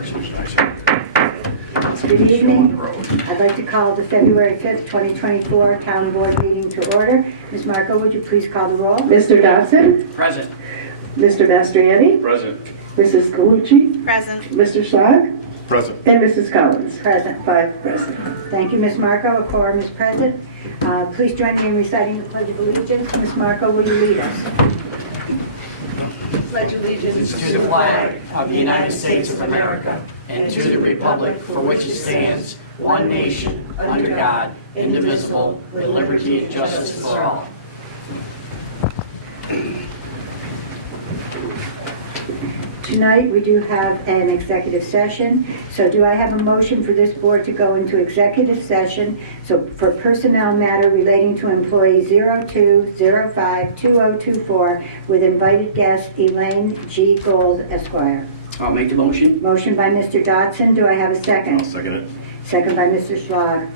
Good evening. I'd like to call the February 5th, 2024 Town Board meeting to order. Ms. Marco, would you please call the roll? Mr. Dodson? Present. Mr. Mastriani? Present. Mrs. Galucci? Present. Mr. Schlag? Present. And Mrs. Collins? Present. 5 present. Thank you, Ms. Marco. A quorum is present. Please join me in reciting the Pledge of Allegiance. Ms. Marco, will you lead us? Pledge allegiance To the flag of the United States of America and to the republic for which it stands, one nation, under God, indivisible, with liberty and justice for all. Tonight, we do have an executive session. So do I have a motion for this board to go into executive session? So for personnel matter relating to employee 02052024 with invited guest Elaine G. Gold, Esquire. I'll make the motion. Motion by Mr. Dodson. Do I have a I'll second? second it. Second by Mr. Schlag.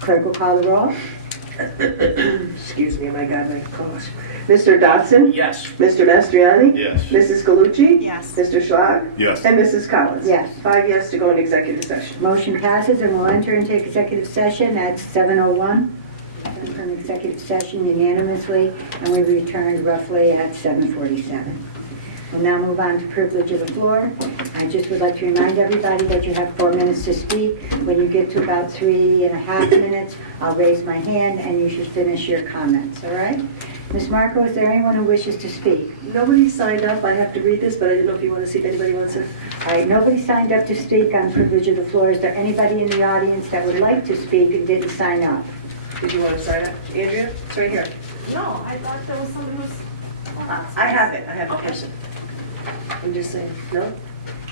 Clerk will call the roll. Excuse me, my God, my gosh. Mr. Dodson? Yes. Mr. Mastriani? Yes. Mrs. Galucci? Yes. Mr. Schlag? Yes. And Mrs. Collins? Yes. 5 yes to go in executive session. Motion passes, and we'll enter into executive session at 7:01. From executive session unanimously, and we returned roughly at 7:47. We'll now move on to privilege of the floor. I just would like to remind everybody that you have 4 minutes to speak. When you get to about 3.5 minutes, I'll raise my hand, and you should finish your comments, all right? Ms. Marco, is there anyone who wishes to speak? Nobody signed up. I have to read this, but I didn't know if you want to see if anybody wants to. All right, nobody signed up to speak on privilege of the floor. Is there anybody in the audience that would like to speak and didn't sign up? Did you want to sign up? Andrea? It's right here. No, I thought there was somebody who's... I have it. I have the person. I'm just saying. No?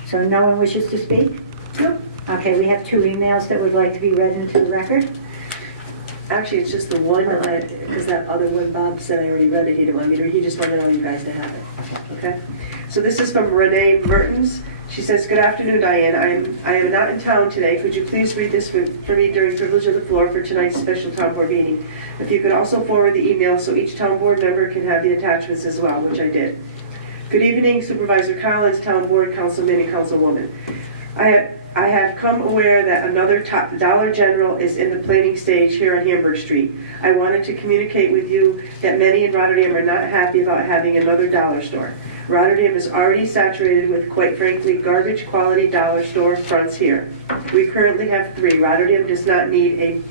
So no one wishes to speak? No. Okay, we have 2 emails that would like to be read into the record. Actually, it's just the one, because that other one, Bob said I already read it, he didn't want me to, he just wanted all you guys to have it, okay? So this is from Renee Mertens. She says, "Good afternoon, Diane. I am not in town today. Could you please read this for me during privilege of the floor for tonight's special town board meeting? If you could also forward the email so each town board member can have the attachments as well," which I did. "Good evening, Supervisor Collins, town board, councilman, and councilwoman. I have come aware that another Dollar General is in the planning stage here on Hamburg Street. I wanted to communicate with you that many in Rotterdam are not happy about having another dollar store. Rotterdam is already saturated with, quite frankly, garbage quality dollar store fronts here. We currently have 3. Rotterdam does not need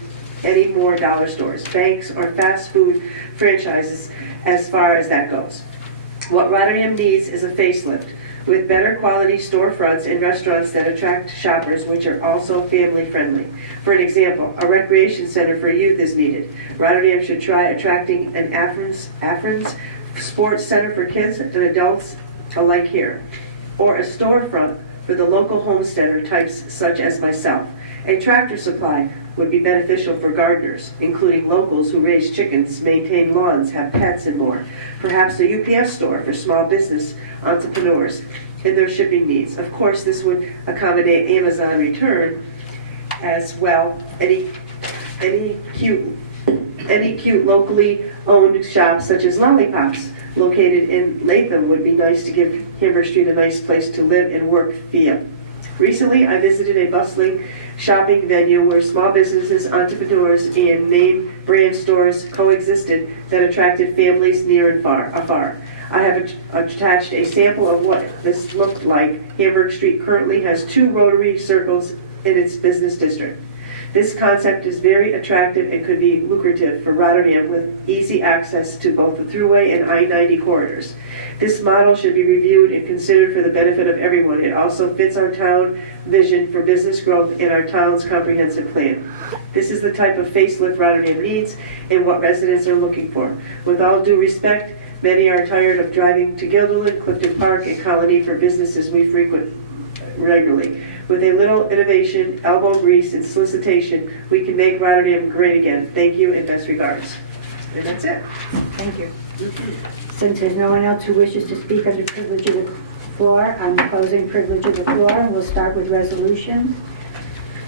any more dollar stores, banks, or fast food franchises as far as that goes. What Rotterdam needs is a facelift, with better quality storefronts and restaurants that attract shoppers, which are also family friendly. For an example, a recreation center for youth is needed. Rotterdam should try attracting an Afrons sports center for kids and adults alike here, or a storefront for the local homesteader types such as myself. A tractor supply would be beneficial for gardeners, including locals who raise chickens, maintain lawns, have pets, and more. Perhaps a UPS store for small business entrepreneurs in their shipping needs. Of course, this would accommodate Amazon return as well. Any cute locally owned shops such as Lollipops located in Latham would be nice to give Hamburg Street a nice place to live and work via. Recently, I visited a bustling shopping venue where small businesses, entrepreneurs, and name brand stores coexisted that attracted families near and afar. I have attached a sample of what this looked like. Hamburg Street currently has 2 rotary circles in its business district. This concept is very attractive and could be lucrative for Rotterdam with easy access to both the Thruway and I-90 corridors. This model should be reviewed and considered for the benefit of everyone. It also fits our town vision for business growth and our town's comprehensive plan. This is the type of facelift Rotterdam needs and what residents are looking for. With all due respect, many are tired of driving to Guilderland, Clifton Park, and Colony for businesses we frequent regularly. With a little innovation, elbow grease, and solicitation, we can make Rotterdam great again. Thank you and best regards. And that's it. Thank you. Since there's no one else who wishes to speak under privilege of the floor, I'm closing privilege of the floor. We'll start with resolutions.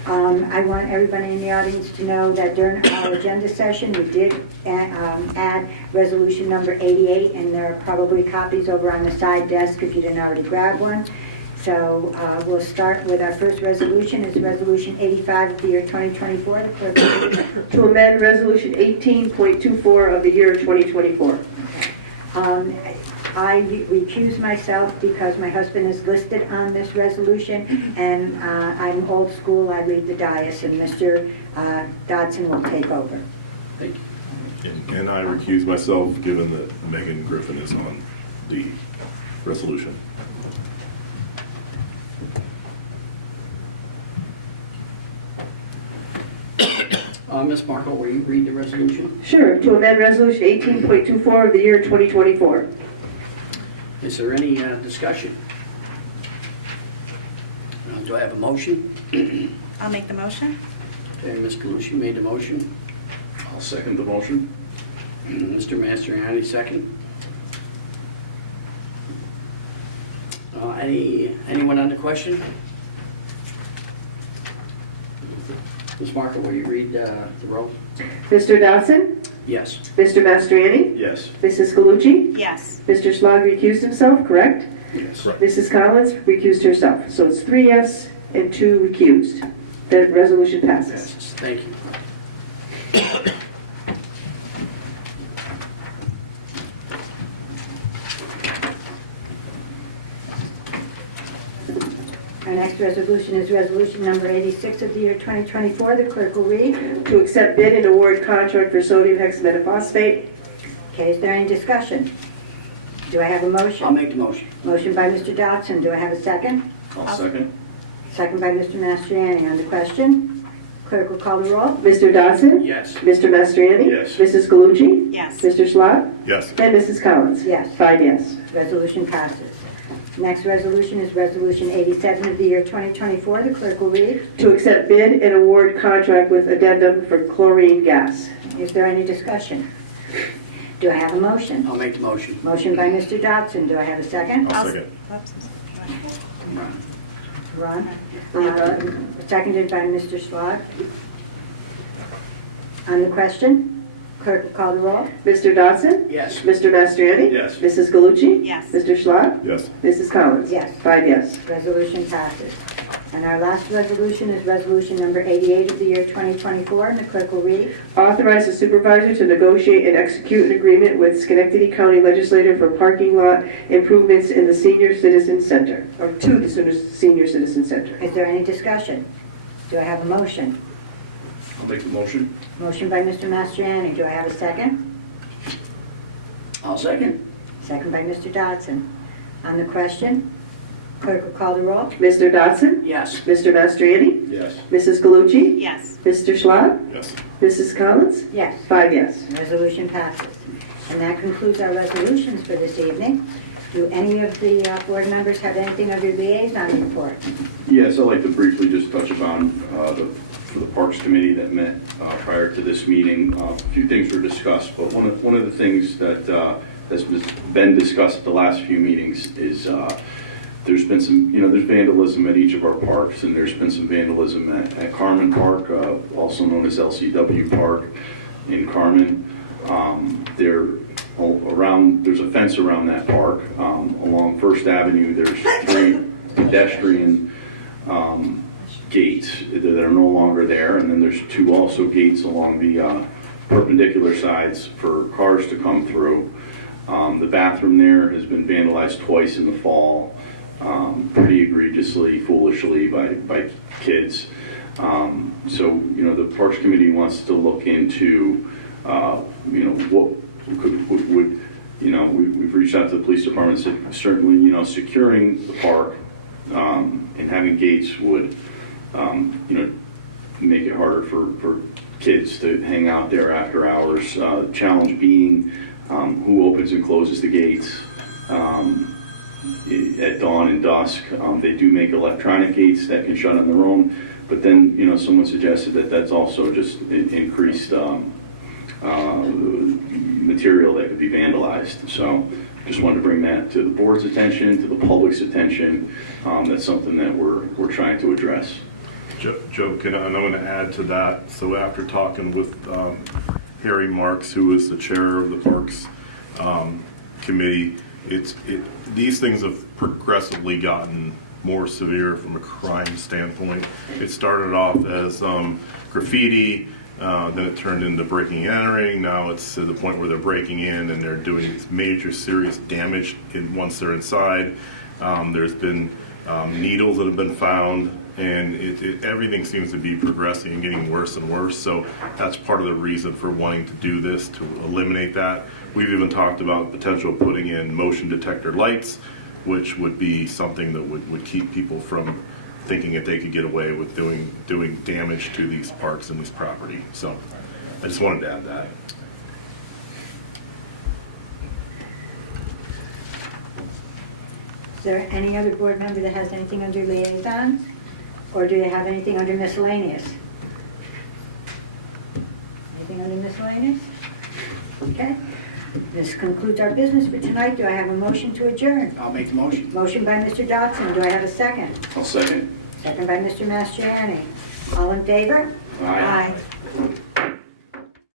I want everybody in the audience to know that during our agenda session, we did add resolution number 88, and there are probably copies over on the side desk if you didn't already grab one. So we'll start with our first resolution. It's Resolution 85 of the year 2024. The clerk will read. To amend Resolution 18.24 of the year 2024. I recuse myself because my husband is listed on this resolution, and I'm old school. I lead the dais, and Mr. Dodson will take over. Thank you. And I recuse myself, given that Megan Griffin is on the resolution. Ms. Markle, will you read the resolution? Sure. To amend Resolution 18.24 of the year 2024. Is there any discussion? Do I have a motion? I'll make the motion. Okay, Ms. Galucci made the motion. I'll second the motion. Mr. Mastriani, second. Anyone on the question? Ms. Markle, will you read the roll? Mr. Dodson? Yes. Mr. Mastriani? Yes. Mrs. Galucci? Yes. Mr. Schlog recused himself, correct? Yes. Mrs. Collins recused herself. So it's 3 yes and 2 recused. The resolution passes. Passes. Thank you. Our next resolution is Resolution number 86 of the year 2024. The clerk will read. To accept bid and award contract for sodium hexametaphosphate. Okay, is there any discussion? Do I have a motion? I'll make the motion. Motion by Mr. Dodson. Do I have a second? I'll second. Second by Mr. Mastriani. On the question, clerk will call the roll. Mr. Dodson? Yes. Mr. Mastriani? Yes. Mrs. Galucci? Yes. Mr. Schlog? Yes. And Mrs. Collins? Yes. 5 yes. Resolution passes. Next resolution is Resolution 87 of the year 2024. The clerk will read. To accept bid and award contract with addendum for chlorine gas. Is there any discussion? Do I have a motion? I'll make the motion. Motion by Mr. Dodson. Do I have a second? I'll second. Oops. Ron? Ron. Seconded by Mr. Schlog. On the question, clerk will call the roll. Mr. Dodson? Yes. Mr. Mastriani? Yes. Mrs. Galucci? Yes. Mr. Schlog? Yes. Mrs. Collins? Yes. 5 yes. Resolution passes. And our last resolution is Resolution number 88 of the year 2024, and the clerk will read. Authorize the supervisor to negotiate and execute an agreement with Schenectady County Legislature for parking lot improvements in the Senior Citizen Center, or to the Senior Citizen Center. Is there any discussion? Do I have a motion? I'll make the motion. Motion by Mr. Mastriani. Do I have a second? I'll second. Second by Mr. Dodson. On the question, clerk will call the roll. Mr. Dodson? Yes. Mr. Mastriani? Yes. Mrs. Galucci? Yes. Mr. Schlog? Yes. Mrs. Collins? Yes. 5 yes. Resolution passes. And that concludes our resolutions for this evening. Do any of the board members have anything of your liaison report? Yes, I'd like to briefly just touch upon for the Parks Committee that met prior to this meeting. A few things were discussed, but one of the things that has been discussed at the last few meetings is there's been some, there's vandalism at each of our parks, and there's been some vandalism at Carmen Park, also known as LCW Park in Carmen. There's a fence around that park. Along First Avenue, there's 3 pedestrian gates that are no longer there, and then there's 2 also gates along the perpendicular sides for cars to come through. The bathroom there has been vandalized twice in the fall, pretty egregiously, foolishly by kids. So, the Parks Committee wants to look into, what would we've reached out to the police department and said, certainly, securing the park and having gates would, make it harder for kids to hang out there after hours. The challenge being who opens and closes the gates at dawn and dusk. They do make electronic gates that can shut on their own, but then, someone suggested that that's also just increased material that could be vandalized. So just wanted to bring that to the board's attention, to the public's attention. That's something that we're trying to address. Joe, and I'm going to add to that. So after talking with Harry Marks, who is the chair of the Parks Committee, these things have progressively gotten more severe from a crime standpoint. It started off as graffiti, then it turned into breaking and entering. Now it's to the point where they're breaking in and they're doing major serious damage once they're inside. There's been needles that have been found, and everything seems to be progressing and getting worse and worse. So that's part of the reason for wanting to do this, to eliminate that. We've even talked about potential putting in motion detector lights, which would be something that would keep people from thinking that they could get away with doing damage to these parks and this property. So I just wanted to add that. Is there any other board member that has anything under liaisons? Or do you have anything under miscellaneous? Anything under miscellaneous? Okay. This concludes our business for tonight. Do I have a motion to adjourn? I'll make the motion. Motion by Mr. Dodson. Do I have a second? I'll second. Second by Mr. Mastriani. All in favor? Aye. Aye.